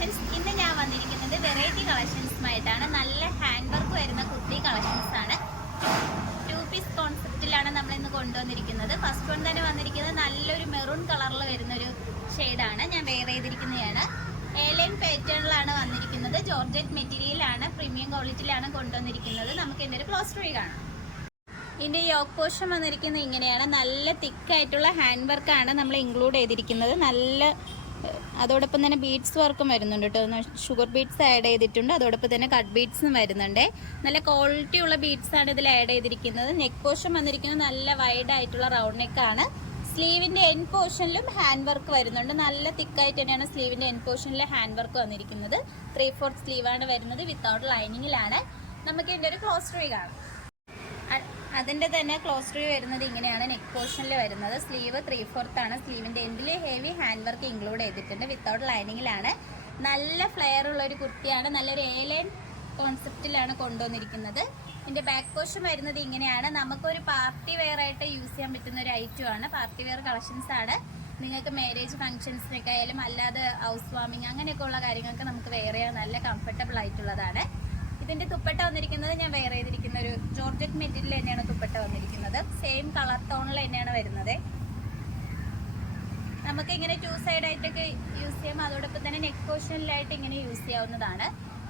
Collections. ഇന്ന് ഞാൻ വന്നിരിക്കുന്നത് വെറൈറ്റി കളക്ഷൻസുമായിട്ടാണ്. നല്ല ഹാൻഡ് വർക്ക് വരുന്ന കുർത്തി കളക്ഷൻസ് ആണ്. 2 പീസ് കോൺസെപ്റ്റിലാണ് നമ്മൾ ഇന്ന് കൊണ്ടുവന്നിരിക്കുന്നത്. ഫസ്റ്റ് വൺ തന്നെ വന്നിരിക്കുന്നത് നല്ലൊരു മെറൂൺ കളറിൽ വരുന്നൊരു ഷെയ്ഡാണ്. ഞാൻ വെയർ ചെയ്തിരിക്കുന്നതാണ്. എലൈൻ പാറ്റേണിലാണ് വന്നിരിക്കുന്നത്. ജോർജറ്റ് മെറ്റീരിയലാണ്, പ്രീമിയം ക്വാളിറ്റിയിലാണ് കൊണ്ടുവന്നിരിക്കുന്നത്. നമുക്ക് ഇതിൻ്റെ ഒരു ക്ലോസ് റീ കാണാം. ഇതിൻ്റെ യോക്ക് പോർഷൻ വന്നിരിക്കുന്നത് ഇങ്ങനെയാണ്. നല്ല തിക്കായിട്ടുള്ള ഹാൻഡ് വർക്കാണ് നമ്മൾ ഇൻക്ലൂഡ് ചെയ്തിരിക്കുന്നത്. അതോടൊപ്പം തന്നെ ബീഡ്സ് വർക്കും വരുന്നുണ്ട് കേട്ടോ. ഷുഗർ ബീഡ്സ് ആഡ് ചെയ്തിട്ടുണ്ട്. അതോടൊപ്പം തന്നെ കട്ട് ബീഡ്സും വരുന്നുണ്ട്. നല്ല ക്വാളിറ്റി ഉള്ള ബീഡ്സ് ആണ് ഇതിൽ ആഡ് ചെയ്തിരിക്കുന്നത്. നെക്ക് പോർഷൻ വന്നിരിക്കുന്നത് നല്ല വൈഡ് ആയിട്ടുള്ള റൗണ്ട് നെക്കാണ്. സ്ലീവിൻ്റെ എൻ പോർഷനിലും ഹാൻഡ് വർക്ക് വരുന്നുണ്ട്. നല്ല തിക്കായിട്ട് തന്നെയാണ് സ്ലീവിൻ്റെ എൻ പോർഷനിലെ ഹാൻഡ് വർക്ക് വന്നിരിക്കുന്നത്. 3/4 സ്ലീവാണ് വരുന്നത്. വിത്തൗട്ട് ലൈനിങ്ങിലാണ്. നമുക്ക് ഇതിൻ്റെ ഒരു ക്ലോസ് റീ കാണാം. അതിൻ്റെ തന്നെ ക്ലോസ് റീ വരുന്നത് ഇങ്ങനെയാണ്. നെക്ക് പോർഷനിൽ വരുന്നത് സ്ലീവ് 3/4 ആണ്. സ്ലീവിൻ്റെ എൻഡിൽ ഹെവി ഹാൻഡ് വർക്ക് ഇൻക്ലൂഡ് ചെയ്തിട്ടുണ്ട്. വിത്തൗട്ട് ലൈനിങ്ങിലാണ്. നല്ല ഫ്ലെയർ ഉള്ള ഒരു കുർത്തിയാണ്. നല്ലൊരു എലൈൻ കോൺസെപ്റ്റിലാണ് കൊണ്ടുവന്നിരിക്കുന്നത്. ഇതിൻ്റെ ബാക്ക് പോർഷൻ വരുന്നത് ഇങ്ങനെയാണ്. നമുക്കൊരു പാർട്ടി വെയർ ആയിട്ട് യൂസ് ചെയ്യാൻ പറ്റുന്ന ഒരു ഐറ്റമാണ്. പാർട്ടി വെയർ കളക്ഷൻസ് ആണ്. നിങ്ങൾക്ക് മാരേജ് ഫംഗ്ഷൻസിനൊക്കെ ആയാലും അല്ലാതെ ഹൗസ് വാമിങ് അങ്ങനെയൊക്കെ ഉള്ള കാര്യങ്ങൾക്ക് നമുക്ക് വെയർ ചെയ്യാൻ നല്ല കംഫർട്ടബിൾ ആയിട്ടുള്ളതാണ്. ഇതിൻ്റെ തുപ്പട്ട വന്നിരിക്കുന്നത് ഞാൻ വെയർ ചെയ്തിരിക്കുന്ന ഒരു ജോർജറ്റ് മെറ്റീരിയൽ തന്നെയാണ് തുപ്പട്ട വന്നിരിക്കുന്നത്. സെയിം കളർ ടോണിൽ തന്നെയാണ് വരുന്നത്. നമുക്ക് ഇങ്ങനെ 2 സൈഡായിട്ടൊക്കെ യൂസ് ചെയ്യാം. അതോടൊപ്പം തന്നെ നെക്ക് പോർഷനിലായിട്ട് ഇങ്ങനെ യൂസ് ചെയ്യാവുന്നതാണ്.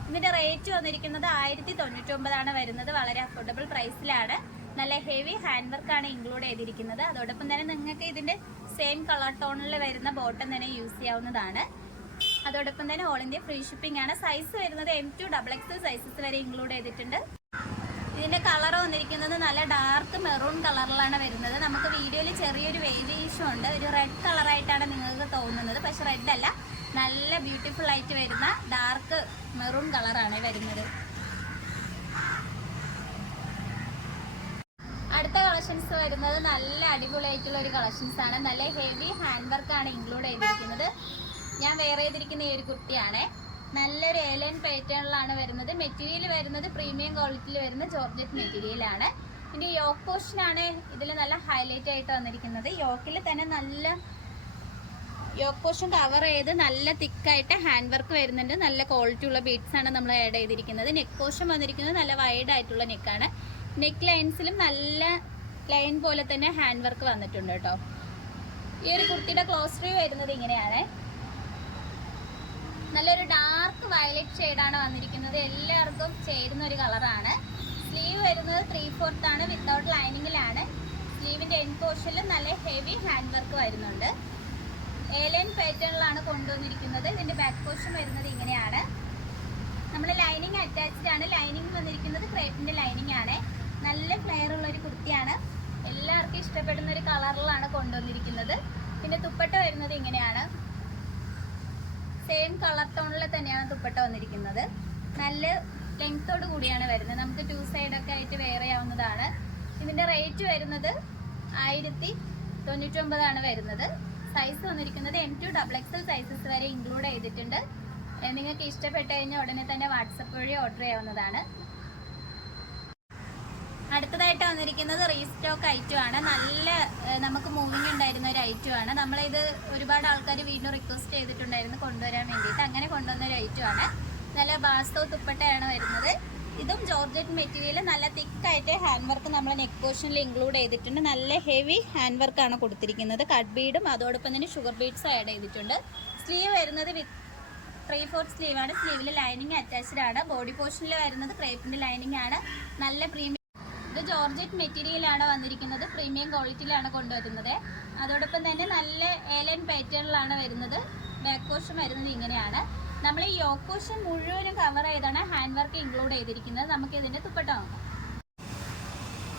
ഇതിൻ്റെ റേറ്റ് വന്നിരിക്കുന്നത് 1099 വരുന്നത്. വളരെ അഫോർഡബിൾ പ്രൈസിലാണ്. നല്ല ഹെവി ഹാൻഡ് വർക്കാണ് ഇൻക്ലൂഡ് ചെയ്തിരിക്കുന്നത്. അതോടൊപ്പം തന്നെ നിങ്ങൾക്ക് ഇതിൻ്റെ സെയിം കളർ ടോണിൽ വരുന്ന ബോട്ടം തന്നെ യൂസ് ചെയ്യാവുന്നതാണ്. അതോടൊപ്പം തന്നെ ഓൾ ഇന്ത്യ ഫ്രീ ഷിപ്പിംഗ് ആണ്. സൈസ് വരുന്നത് M2 XXL സൈസസ് വരെ ഇൻക്ലൂഡ് ചെയ്തിട്ടുണ്ട്. ഇതിൻ്റെ കളർ വന്നിരിക്കുന്നത് നല്ല ഡാർക്ക് മെറൂൺ കളറിലാണ് വരുന്നത്. നമുക്ക് വീഡിയോയിൽ ചെറിയൊരു വേരിയേഷൻ ഉണ്ട്. ഒരു റെഡ് കളറായിട്ടാണ് നിങ്ങൾക്ക് തോന്നുന്നത്. പക്ഷെ റെഡ് അല്ല, നല്ല ബ്യൂട്ടിഫുൾ ആയിട്ട് വരുന്ന ഡാർക്ക് മെറൂൺ കളറാണ് വരുന്നത്. അടുത്ത കളക്ഷൻസ് വരുന്നത് നല്ല അടിപൊളിയായിട്ടുള്ള ഒരു കളക്ഷൻസ് ആണ്. നല്ല ഹെവി ഹാൻഡ് വർക്കാണ് ഇൻക്ലൂഡ് ചെയ്തിരിക്കുന്നത്. ഞാൻ വെയർ ചെയ്തിരിക്കുന്ന ഈ ഒരു കുർത്തിയാണ്. നല്ലൊരു എലൈൻ പാറ്റേണിലാണ് വരുന്നത്. മെറ്റീരിയൽ വരുന്നത് പ്രീമിയം ക്വാളിറ്റിയിൽ വരുന്ന ജോർജറ്റ് മെറ്റീരിയലാണ്. ഇതിൻ്റെ യോക്ക് പോർഷനാണ് ഇതിൽ നല്ല ഹൈലൈറ്റ് ആയിട്ട് വന്നിരിക്കുന്നത്. യോക്കിൽ തന്നെ നല്ല യോക്ക് പോർഷൻ കവർ ചെയ്ത് നല്ല തിക്കായിട്ട് ഹാൻഡ് വർക്ക് വരുന്നുണ്ട്. നല്ല ക്വാളിറ്റി ഉള്ള ബീഡ്സ് ആണ് നമ്മൾ ആഡ് ചെയ്തിരിക്കുന്നത്. നെക്ക് പോർഷൻ വന്നിരിക്കുന്നത് നല്ല വൈഡ് ആയിട്ടുള്ള നെക്കാണ്. നെക്ക് ലൈൻസിലും നല്ല ലൈൻ പോലെ തന്നെ ഹാൻഡ് വർക്ക് വന്നിട്ടുണ്ട് കേട്ടോ. ഈ ഒരു കുർത്തിയുടെ ക്ലോസ് റീ വരുന്നത് ഇങ്ങനെയാണ്. നല്ലൊരു ഡാർക്ക് വയലറ്റ് ഷെയ്ഡാണ് വന്നിരിക്കുന്നത്. എല്ലാവർക്കും ചേരുന്ന ഒരു കളറാണ്. സ്ലീവ് വരുന്നത് 3/4 ആണ്. വിത്തൗട്ട് ലൈനിങ്ങിലാണ്. സ്ലീവിൻ്റെ എൻ പോർഷനിൽ നല്ല ഹെവി ഹാൻഡ് വർക്ക് വരുന്നുണ്ട്. എലൈൻ പാറ്റേണിലാണ് കൊണ്ടുവന്നിരിക്കുന്നത്. ഇതിൻ്റെ ബാക്ക് പോർഷൻ വരുന്നത് ഇങ്ങനെയാണ്. നമ്മൾ ലൈനിങ് അറ്റാച്ച്ഡ് ആണ്. ലൈനിങ് വന്നിരിക്കുന്നത് ക്രേപ്പിൻ്റെ ലൈനിങ് ആണ്. നല്ല ഫ്ലെയർ ഉള്ള ഒരു കുർത്തിയാണ്. എല്ലാവർക്കും ഇഷ്ടപ്പെടുന്ന ഒരു കളറിലാണ് കൊണ്ടുവന്നിരിക്കുന്നത്. പിന്നെ തുപ്പട്ട വരുന്നത് ഇങ്ങനെയാണ്. സെയിം കളർ ടോണിൽ തന്നെയാണ് തുപ്പട്ട വന്നിരിക്കുന്നത്. നല്ല ലെങ്ത്തോട് കൂടിയാണ് വരുന്നത്. നമുക്ക് 2 സൈഡൊക്കെ ആയിട്ട് വെയർ ചെയ്യാവുന്നതാണ്. ഇതിൻ്റെ റേറ്റ് വരുന്നത് 1099 വരുന്നത്. സൈസ് വന്നിരിക്കുന്നത് M2 XXL സൈസസ് വരെ ഇൻക്ലൂഡ് ചെയ്തിട്ടുണ്ട്. നിങ്ങൾക്ക് ഇഷ്ടപ്പെട്ട് കഴിഞ്ഞാൽ ഉടനെ തന്നെ വാട്സപ്പ് വഴി ഓർഡർ ചെയ്യാവുന്നതാണ്. അടുത്തതായിട്ട് വന്നിരിക്കുന്നത് റീസ്റ്റോക്ക് ഐറ്റമാണ്. നല്ല നമുക്ക് മൂവിങ് ഉണ്ടായിരുന്ന ഒരു ഐറ്റമാണ്. നമ്മളിത് ഒരുപാട് ആൾക്കാർ വീണ്ടും റിക്വസ്റ്റ് ചെയ്തിട്ടുണ്ടായിരുന്നു കൊണ്ടുവരാൻ വേണ്ടിയിട്ട്. അങ്ങനെ കൊണ്ടുവന്ന ഒരു ഐറ്റമാണ്. നല്ല ബാസ്തോ തുപ്പട്ടയാണ് വരുന്നത്. ഇതും ജോർജറ്റ് മെറ്റീരിയൽ നല്ല തിക്കായിട്ട് ഹാൻഡ് വർക്ക് നമ്മൾ നെക്ക് പോർഷനിൽ ഇൻക്ലൂഡ് ചെയ്തിട്ടുണ്ട്. നല്ല ഹെവി ഹാൻഡ് വർക്കാണ് കൊടുത്തിരിക്കുന്നത്. കട്ട് ബീഡും അതോടൊപ്പം തന്നെ ഷുഗർ ബീഡ്സ് ആഡ് ചെയ്തിട്ടുണ്ട്. സ്ലീവ് വരുന്നത് 3/4 സ്ലീവാണ്. സ്ലീവിൽ ലൈനിങ് അറ്റാച്ച്ഡ് ആണ്. ബോഡി പോർഷനിൽ വരുന്നത് ക്രേപ്പിൻ്റെ ലൈനിങ് ആണ്. നല്ല പ്രീമിയം ഇത് ജോർജറ്റ് മെറ്റീരിയലാണ് വന്നിരിക്കുന്നത്. പ്രീമിയം ക്വാളിറ്റിയിലാണ് കൊണ്ടുവരുന്നത്. അതോടൊപ്പം തന്നെ നല്ല എലൈൻ പാറ്റേണിലാണ് വരുന്നത്. ബാക്ക് പോർഷൻ വരുന്നത് ഇങ്ങനെയാണ്. നമ്മൾ ഈ യോക്ക് പോർഷൻ മുഴുവനും കവർ ചെയ്താണ് ഹാൻഡ് വർക്ക് ഇൻക്ലൂഡ് ചെയ്തിരിക്കുന്നത്. നമുക്ക് ഇതിൻ്റെ തുപ്പട്ട നോക്കാം.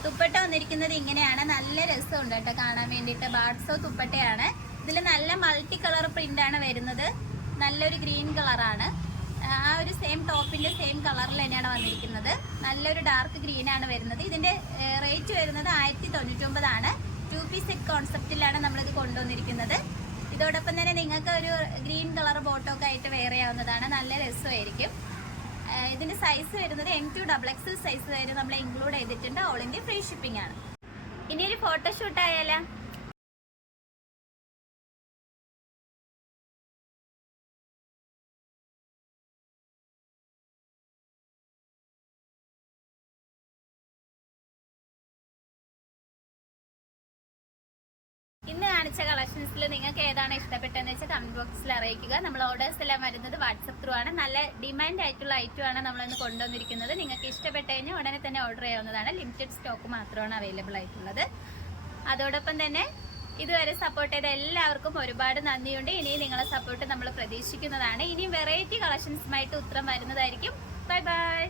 തുപ്പട്ട വന്നിരിക്കുന്നത് ഇങ്ങനെയാണ്. നല്ല രസമുണ്ട് കേട്ടോ കാണാൻ വേണ്ടിയിട്ട്. ബാഡ്സോ തുപ്പട്ടയാണ്. ഇതിൽ നല്ല മൾട്ടി കളർ പ്രിൻ്റാണ് വരുന്നത്. നല്ലൊരു ഗ്രീൻ കളറാണ്. ആ ഒരു സെയിം ടോപ്പിൻ്റെ സെയിം കളറിൽ തന്നെയാണ് വന്നിരിക്കുന്നത്. നല്ലൊരു ഡാർക്ക് ഗ്രീനാണ് വരുന്നത്. ഇതിൻ്റെ റേറ്റ് വരുന്നത് 1099 ആണ്. 2 പീസ് സെറ്റ് കോൺസെപ്റ്റിലാണ് നമ്മളിത് കൊണ്ടുവന്നിരിക്കുന്നത്. ഇതോടൊപ്പം തന്നെ നിങ്ങൾക്ക് ഒരു ഗ്രീൻ കളർ ബോട്ടമൊക്കെ ആയിട്ട് വെയർ ചെയ്യാവുന്നതാണ്. നല്ല രസമായിരിക്കും. ഇതിൻ്റെ സൈസ് വരുന്നത് M2 XXL സൈസ് വരെ നമ്മൾ ഇൻക്ലൂഡ് ചെയ്തിട്ടുണ്ട്. ഓൾ ഇന്ത്യ ഫ്രീ ഷിപ്പിംഗ് ആണ്. ഇനി ഒരു ഫോട്ടോഷൂട്ട് ആയാലോ? ഇന്ന് കാണിച്ച കളക്ഷൻസിൽ നിങ്ങൾക്ക് ഏതാണ് ഇഷ്ടപ്പെട്ടതെന്ന് വെച്ചാൽ കമന്റ് ബോക്സിൽ അറിയിക്കുക. നമ്മൾ ഓർഡേഴ്സ് എല്ലാം വരുന്നത് വാട്സപ്പ് ത്രൂ ആണ്. നല്ല ഡിമാൻഡ് ആയിട്ടുള്ള ഐറ്റം ആണ് നമ്മളിന്ന് കൊണ്ടുവന്നിരിക്കുന്നത്. നിങ്ങൾക്ക് ഇഷ്ടപ്പെട്ട് കഴിഞ്ഞാൽ ഉടനെ തന്നെ ഓർഡർ ചെയ്യാവുന്നതാണ്. ലിമിറ്റഡ് സ്റ്റോക്ക് മാത്രമാണ് അവൈലബിൾ ആയിട്ടുള്ളത്. അതോടൊപ്പം തന്നെ ഇതുവരെ സപ്പോർട്ട് ചെയ്ത എല്ലാവർക്കും ഒരുപാട് നന്ദിയുണ്ട്. ഇനിയും നിങ്ങളെ സപ്പോർട്ട് നമ്മൾ പ്രതീക്ഷിക്കുന്നതാണ്. ഇനിയും വെറൈറ്റി കളക്ഷൻസുമായിട്ട് ഉത്തരം വരുന്നതായിരിക്കും. Bye bye.